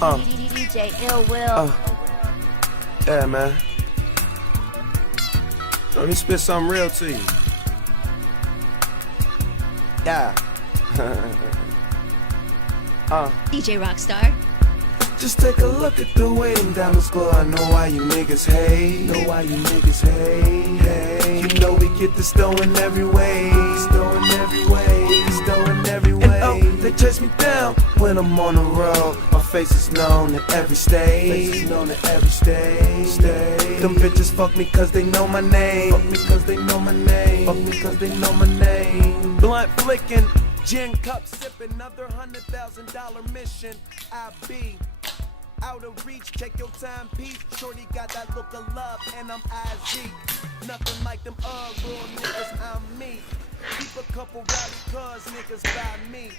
DJ Ill Will. Yeah, man. Let me spit something real to you. Yeah. DJ Rockstar. Just take a look at the way them diamonds glow. I know why you niggas hate. Hey. You know we get this dough in every way. And oh, they chase me down when I'm on the road. My face is known in every stage. Them bitches fuck me cause they know my name. Blunt flicking, gin cup sipping, another $100,000 mission. I be out of reach, take your time, Pete. Shorty got that look of love, and I'm IZ. Nothing like them little niggas, I'm me. Keep a couple rowdy cuz niggas by me.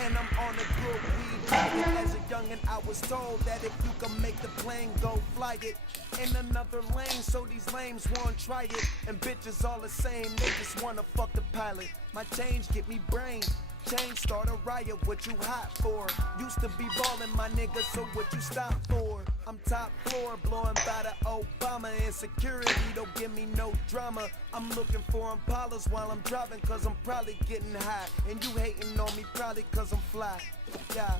And I'm on a good weed diet. As a youngin', I was told that if you can make the plane go, fly it in another lane. So these lames won't try it. And bitches all the same, they just wanna fuck the pilot. My change get me brain. Change start a riot, what you hot for? Used to be ballin', my nigga, so what you stop for? I'm top floor, blowing by the Obama. Insecurity don't give me no drama. I'm looking for Impalas while I'm driving, cause I'm probably getting high. And you hating on me probably cause I'm fly. Yeah.